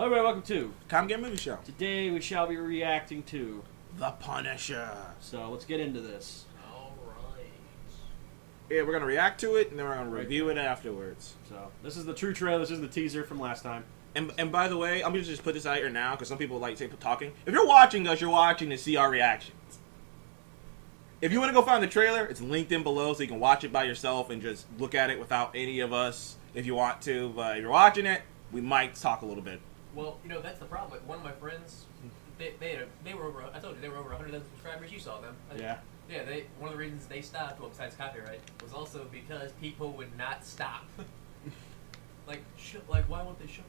Hello everybody, welcome to Comic Game Movie Show. Today we shall be reacting to The Punisher. So let's get into this. Alright. Yeah, we're gonna react to it and then we're gonna review it afterwards. So this is the true trailer, this is the teaser from last time. And by the way, I'm gonna just put this out here now because some people like say talking. If you're watching us, you're watching to see our reactions. If you want to go find the trailer, it's linked in below so you can watch it by yourself and just look at it without any of us if you want to. But if you're watching it, we might talk a little bit. Well, you know, that's the problem. One of my friends, they were over, I told you, they were over 100,000 subscribers. You saw them. Yeah. Yeah, one of the reasons they stopped, well, besides copyright, was also because people would not stop. like, why won't they shut?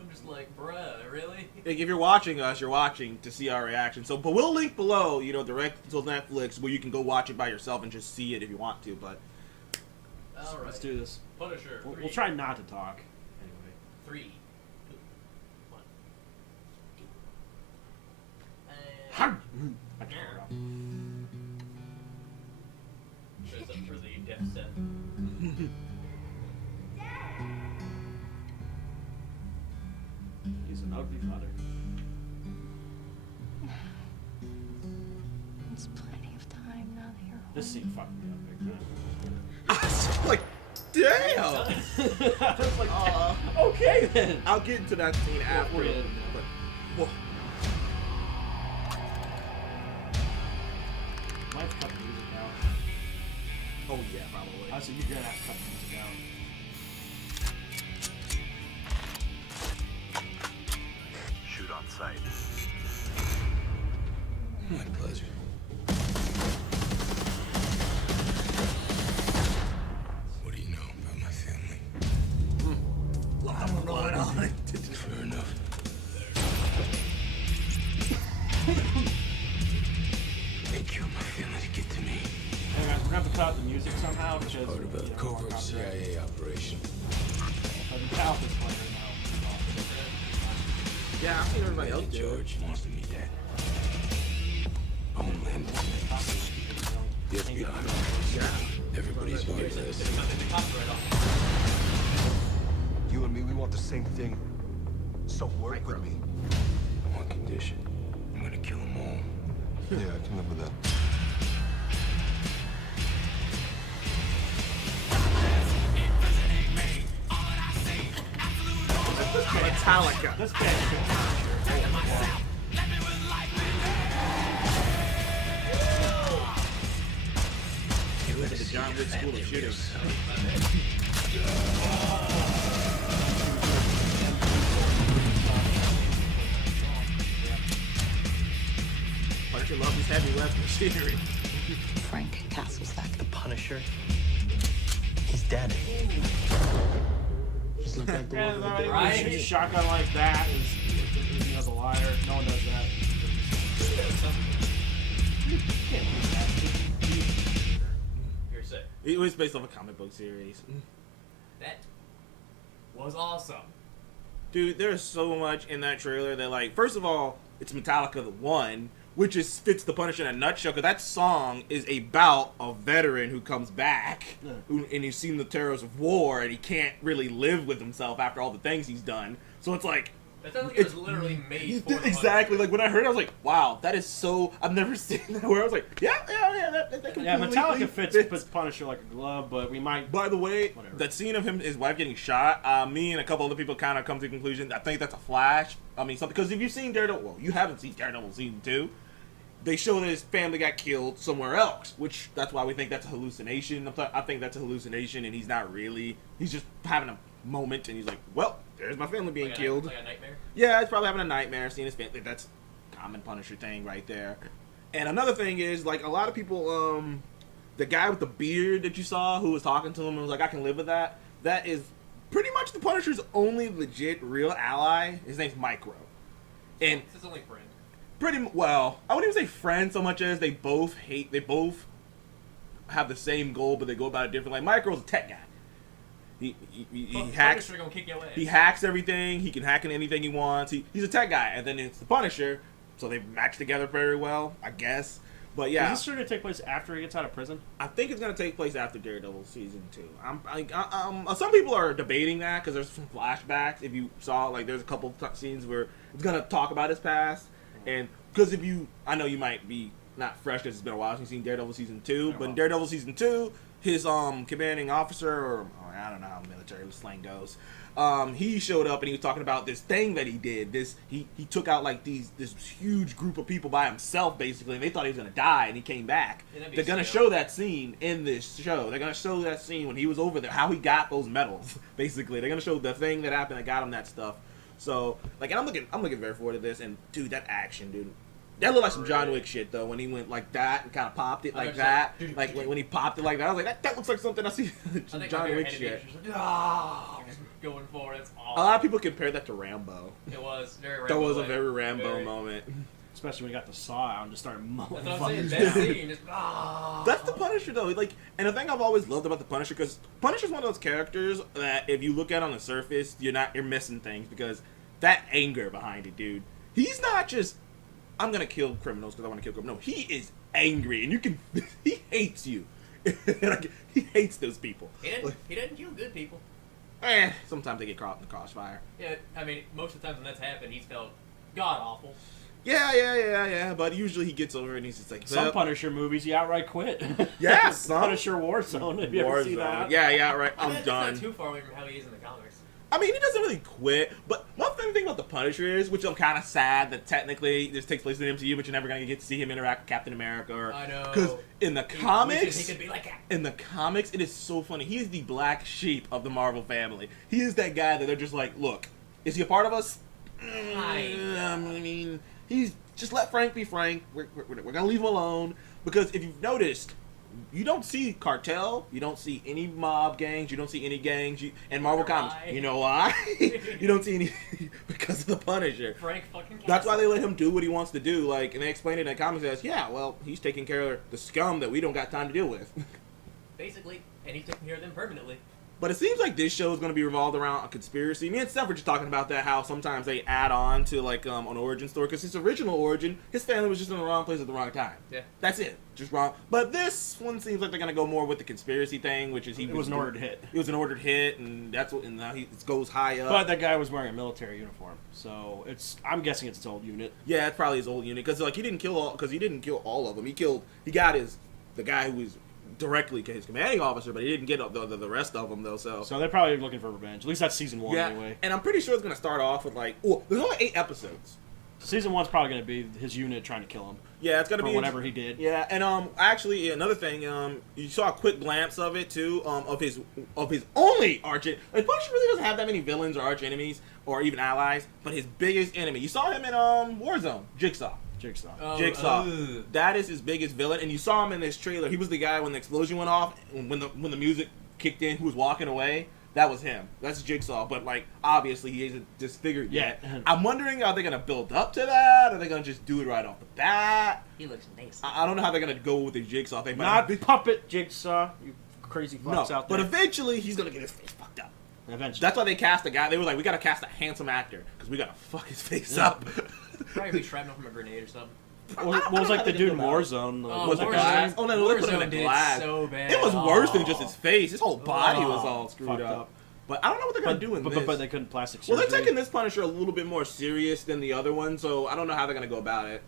I'm just like, bruh, really? If you're watching us, you're watching to see our reaction. So, but we'll link below, you know, direct to Netflix where you can go watch it by yourself and just see it if you want to. But all right, let's do this. Punisher. We'll try not to talk. Anyway. 3, 2, 1. I can't remember. Shows up for the death set. He's an ugly father. There's plenty of time now that you're home. This scene fucked me up big I was like, damn. time. I was like, okay then. I'll get into that scene after. we'll get into But, whoa. Might have cut the music down. Oh yeah, probably. I said you're gonna have to cut the music down. Shoot on sight. My pleasure. What do you know about my family? I don't know what on it. Fair enough. They killed my family to get to me. Hey guys, we're gonna have to cut out the music somehow because Part of a covert CIA operation. But Metallica's playing right now. Yeah, I've seen everybody else In do it. George wants to meet that. Homeland. The FBI. Yeah. Everybody's part of this. You and me, we want the same thing. So work with me. On one condition. I'm gonna kill them all. Yeah, I can live with that. Metallica. This band's good. He went to the John Wick School of Shooting. Punisher loves his heavy weapon machinery. Frank Castle's back. The Punisher. He's dead. Right? Shoot a shotgun like that is you know, the liar. No one does that. You can't do that. You're sick. It was based off a comic book series. That was awesome. Dude, there's so much in that trailer that, like, first of all, it's Metallica the One, which is fits the Punisher in a nutshell, because that song is about a veteran who comes back, and he's seen the terrors of war, and he can't really live with himself after all the things he's done. So it's like... That sounds like it was literally made for the exactly. Like, when I heard it, I was like, wow, that is so... I've never seen that where I was like, yeah, that Yeah, completely Metallica fits Punisher like a glove, but we might... By the way, Whatever. that scene of his wife getting shot, me and a couple other people kind of come to the conclusion, I think that's a flash. I mean, something, because if you've seen Daredevil, well, you haven't seen Daredevil season 2, they show that his family got killed somewhere else, which that's why we think that's a hallucination. I think that's a hallucination, and he's not really, he's just having a moment, and he's like, well, there's my family being killed. Like a nightmare? Yeah, he's probably having a nightmare, seeing his family. That's common Punisher thing right there. And another thing is, like, a lot of people, the guy with the beard that you saw who was talking to him and was like, I can live with that, that is pretty much the Punisher's only legit real ally. His name's Micro. And It's his only friend. well, I wouldn't even say friends so much as they both have the same goal, but they go about it differently. Like, Micro's a tech guy. He hacks. Punisher gonna kick your ass. He hacks everything. He can hack into anything he wants. He's a tech guy, and then it's the Punisher, so they match together very well, I guess. But yeah, Is this going to take place after he gets out of prison? I think it's gonna take place after Daredevil season 2. Some people are debating that because there's some flashbacks. If you saw, like, there's a couple scenes where it's gonna talk about his past, and because I know you might be not fresh because it's been a while since you've seen Daredevil season 2, but in Daredevil season 2, his commanding officer, or I don't know how military slang goes, he showed up and he was talking about this thing that he did. He took out like this huge group of people by himself basically, and they thought he was gonna die, and he came back. They're gonna show that scene in this show. They're gonna show that scene when he was over there, how he got those medals. Basically, they're gonna show the thing that happened that got him that stuff. So like, and I'm looking very forward to this. And dude, that action, dude. That looked like some John Wick shit though, when he went like that and kind of popped it like that. Like when he popped it like that, I was like, that looks like something I see some John Wick shit. Just going forward, it's awesome. A lot of people compare that to Rambo. It was very Rambo. That was a very Rambo moment. Especially when he got the saw out and just started mowing. That's what I'm saying. That scene, just That's the Punisher though. Like, and the thing I've always loved about the Punisher, because Punisher's one of those characters that if you look at on the surface, you're missing things, because that anger behind it, dude. He's not just, I'm gonna kill criminals because I want to kill criminals. No, he is angry, and you can. He hates you. Like, he hates those people. He doesn't kill good people. Sometimes they get caught in the crossfire. Yeah, I mean, most of the times when that's happened, he's felt god awful. Yeah. But usually he gets over it and he's just like, Some Punisher movies, he outright quit. Yeah, some. Punisher Warzone. Have you ever seen that? Yeah, right. I'm That's done. not too far away from how he is in the comics. I mean, he doesn't really quit, but one thing about the Punisher is, which I'm kind of sad that technically this takes place in the MCU, but you're never gonna get to see him interact with Captain America. I know. Because in the comics, he could be like that. in the comics, it is so funny. He is the black sheep of the Marvel family. He is that guy that they're just like, look, is he a part of us? I mean, he's just let Frank be Frank. We're gonna leave him alone, because if you've noticed, you don't see cartel, you don't see any mob gangs, you don't see any gangs in Marvel comics. You know why? You don't see any because of the Punisher. Frank fucking Castle. That's why they let him do what he wants to do. Like, and they explain it in the comics as, yeah, well, he's taking care of the scum that we don't got time to deal with. Basically, and he's taking care of them permanently. But it seems like this show is going to be revolved around a conspiracy. Me and Steph were just talking about that, how sometimes they add on to, like, an origin story. Because his original origin, his family was just in the wrong place at the wrong time. Yeah. That's it. Just wrong. But this one seems like they're going to go more with the conspiracy thing, which is It was an ordered hit. It was an ordered hit, and that's what, and now it goes high up. But that guy was wearing a military uniform, so I'm guessing it's his old unit. Yeah, it's probably his old unit. Because, like, he didn't kill all of them. He got the guy who was directly his commanding officer, but he didn't get the rest of them though. So they're probably looking for revenge. At least that's season 1 anyway. And I'm pretty sure it's gonna start off with like, there's only 8 episodes. Season 1's probably gonna be his unit trying to kill him. Yeah, it's gonna be whatever he did. Yeah, and actually another thing, you saw a quick glance of it too, of his only arch. Like, Punisher really doesn't have that many villains or arch enemies or even allies, but his biggest enemy. You saw him in Warzone, Jigsaw. That is his biggest villain, and you saw him in this trailer. He was the guy when the explosion went off, and when the music kicked in, who was walking away. That was him. That's Jigsaw, but like obviously he isn't disfigured yet. I'm wondering, are they gonna build up to that? Are they gonna just do it right off the bat? He looks nice. I don't know how they're gonna go with the Jigsaw thing. Not puppet Jigsaw, you crazy fucks out there. But eventually he's gonna get his face fucked up. Eventually. That's why they cast a guy. They were like, we gotta cast a handsome actor because we gotta fuck his face up. Probably be shrapnel from a grenade or something. What was like the dude in Warzone? Was the glass? Oh no, they put him in did glass. so bad. It was worse than just his face. His whole body was all screwed up. But I don't know what they're gonna do in this. But they couldn't plastic surgery. Well, they're taking this Punisher a little bit more serious than the other one, so I don't know how they're gonna go about it.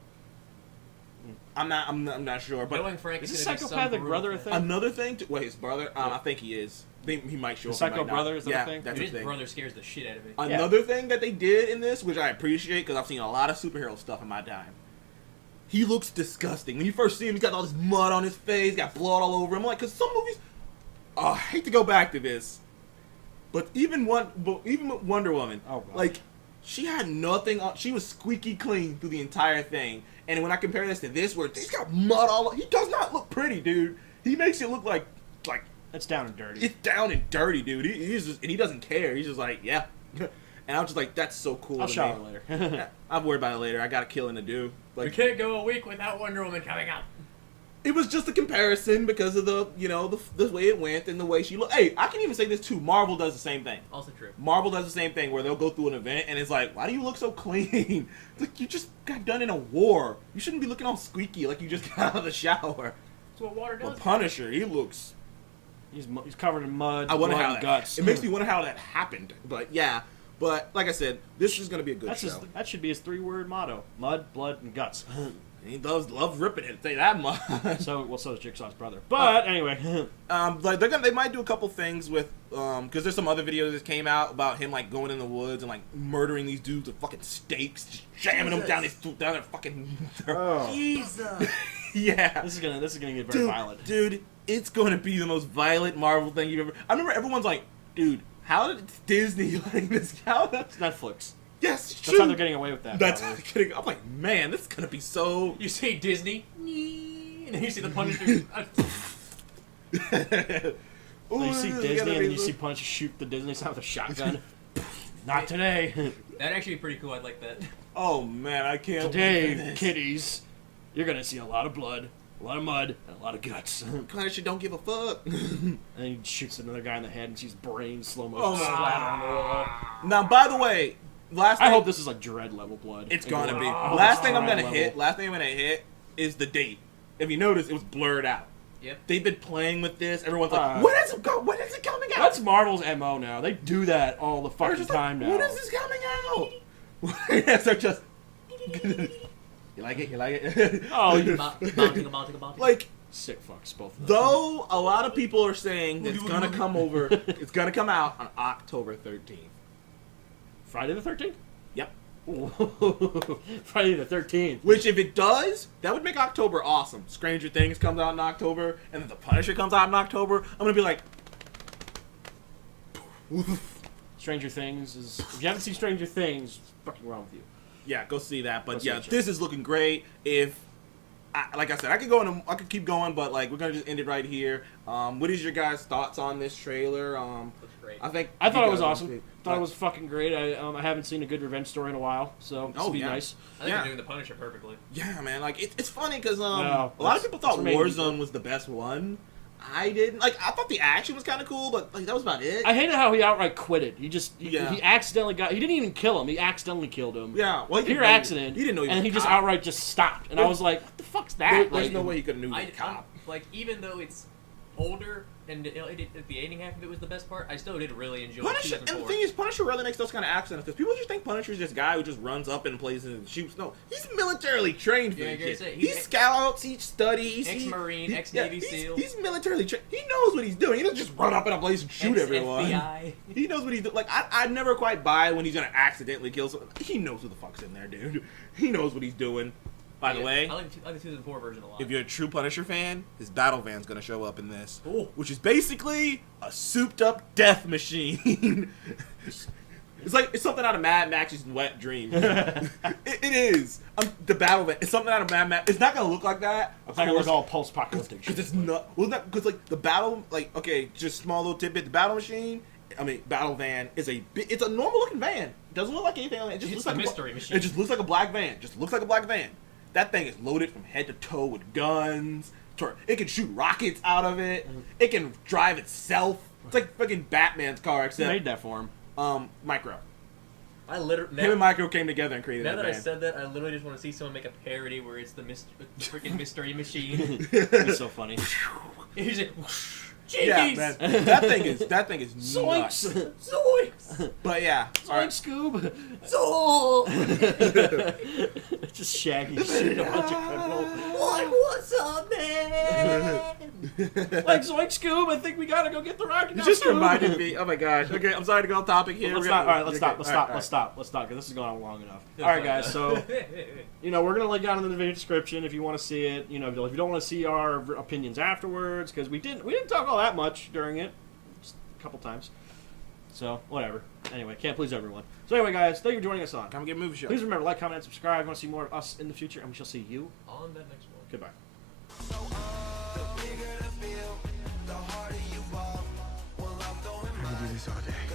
I'm not sure. But knowing Frank is is his gonna be psychopathic brother a thing? Another thing, his brother. I think he is. He might show up. Psycho brother is that a thing? That's Dude, a thing. his brother scares the shit out of me. Another thing that they did in this, which I appreciate because I've seen a lot of superhero stuff in my time. He looks disgusting. When you first see him, he's got all this mud on his face, got blood all over him. Like, because some movies, I hate to go back to this, but even Wonder Woman, like, she had nothing on. She was squeaky clean through the entire thing. And when I compare this to this, where he's got mud all over, he does not look pretty, dude. He makes it look like it's down and dirty. It's down and dirty, dude. He doesn't care. He's just like, yeah. And I'm just like, that's so cool. I'll shower later. I'll worry about it later. I got a killing to do. We can't go a week without Wonder Woman coming up. It was just a comparison because of the, you know, the way it went and the way she looked. Hey, I can even say this too. Marvel does the same thing. Also true. Marvel does the same thing where they'll go through an event and it's like, why do you look so clean? It's like, you just got done in a war. You shouldn't be looking all squeaky like you just got out of the shower. That's what water does. But Punisher, he looks... He's covered in mud, I wonder blood, how and that, guts. It makes me wonder how that happened. But yeah. But like I said, this is going to be a good show. That should be his 3-word motto: mud, blood, and guts. He does love ripping it, say that much. So does Jigsaw's brother. But anyway, like they might do a couple things with because there's some other videos that came out about him like going in the woods and like murdering these dudes with fucking stakes, just jamming them down their fucking throat. Oh. Jesus. Yeah, this is gonna get very violent. Dude, it's gonna be the most violent Marvel thing you've ever. I remember everyone's like, dude, how did Disney like this? How It's Netflix. Yes, That's how they're getting away with that. That's probably. how they're getting. I'm like, man, this is gonna be so. You see Disney, and then you see the Punisher. Ooh, So you see this is Disney, gonna and be then you see Punisher shoot the Disney sign with a shotgun. Not today. That'd actually be pretty cool. I'd like that. Oh man, I can't. wait for Today, this. kiddies, you're gonna see a lot of blood, a lot of mud, and a lot of guts. Punisher don't give a fuck. And he shoots another guy in the head and sees brains slow motion Oh my splatter on the wall. Now, by the way, last I thing, hope this is like Dread level blood. it's And gonna go- be. I hope Last it's thing I'm Dread gonna level. hit. Last thing I'm gonna hit is the date. If you notice, it was blurred out. Yep. They've been playing with this. Everyone's like, Uh, when is it when is it coming out? That's Marvel's MO now. They do that all the They're fucking just time like, now. when is this coming out? Yes, they're just. You like it? You like it? Oh, you Bounting. Like, sick fucks, both of them. though a lot of people are saying that it's gonna come over. It's gonna come out on October 13th. Friday the 13th? Yep. Friday the 13th. Which, if it does, that would make October awesome. Stranger Things comes out in October, and then The Punisher comes out in October. I'm gonna be like, Stranger Things is. If you haven't seen Stranger Things, what's fucking wrong with you? yeah, go see that. But Go see yeah, it, this is looking great. Like I said, I could I could keep going, but like we're gonna just end it right here. What is your guys' thoughts on this trailer? Looks great. I I thought you it was guys- awesome. Thought it was fucking great. I haven't seen a good revenge story in a while, so this will be yeah. nice. I think Yeah. they're doing the Punisher perfectly. Yeah, man. Like it's funny because No, a lot of that's- people thought that's amazing. Warzone was the best one. I didn't. Like I thought the action was kind of cool, but like that was about it. I hated how he outright quit it. Yeah. He accidentally got. He didn't even kill him. He accidentally killed him. Yeah, well, he didn't Pure know accident. He didn't know he was and a he just cop. outright just stopped. And I There- was like, what the fuck's that? There's Like, no way he could have knew he was a I'm, cop. like, even though it's older and the ending half of it was the best part, I still did really enjoy Punisher, and the 2004. thing is, Punisher really makes those kind of accents because people just think Punisher's this guy who just runs up in places and shoots. No, he's militarily trained for Yeah, I this gotta shit. say, He he's scouts, he studies, Ex-Marine, he- ex-Navy yeah, SEAL. He's militarily trained. He knows what he's doing. He doesn't just run up in a place and shoot everyone. FBI. He knows what he's doing. Like I never quite buy when he's gonna accidentally kill someone. He knows who the fuck's in there, dude. He knows what he's doing. By the way, I like the 2004 version a lot. if you're a true Punisher fan, his battle van's gonna show up in this, Ooh. which is basically a souped-up death machine. It's something out of Mad Max's Wet Dream. it is. The battle van. It's something out of Mad Max. It's not gonna look like that. It's not gonna look all post-apocalyptic shit. Because it's not. Well, not because like the battle. Like okay, just small little tidbit. The battle machine. I mean, battle van is it's a normal looking van. It doesn't look like anything. It just It's looks like a a mystery machine. It just looks like a black van. Just looks like a black van. That thing is loaded from head to toe with guns. It can shoot rockets out of it. It can drive itself. It's like fucking Batman's car, Who except made that for him? Micro. I literally Him and Micro came together and created now that that I van. said that, I literally just want to see someone make a parody where it's the freaking mystery machine. It's so funny. He's just, Yeah, jeez, man. That thing is nuts. Zoinks! zoinks, But yeah, all right. Zoinks, Scoob! zoinks. Just Shaggy shooting a bunch of criminals. Like, what's up, man? Like, Zoinks, Scoob, I think we gotta go get the rocket It now, just Scoob. reminded me. Oh my gosh. Okay, I'm sorry to go off topic here. Let's We're stop. gonna- All right, let's okay, stop. Let's all stop. right, Let's stop. Let's stop. Because this is going on long enough. All right, guys. So, we're gonna link down in the video description if you want to see it. If you don't want to see our opinions afterwards, because we didn't talk all that much during it, just a couple times. So whatever. Anyway, can't please everyone. So anyway, guys, thank you for joining us on. Come get a movie show. Please remember, like, comment, and subscribe. If you want to see more of us in the future, and we shall see you. On that next one. Goodbye. I can do this all day.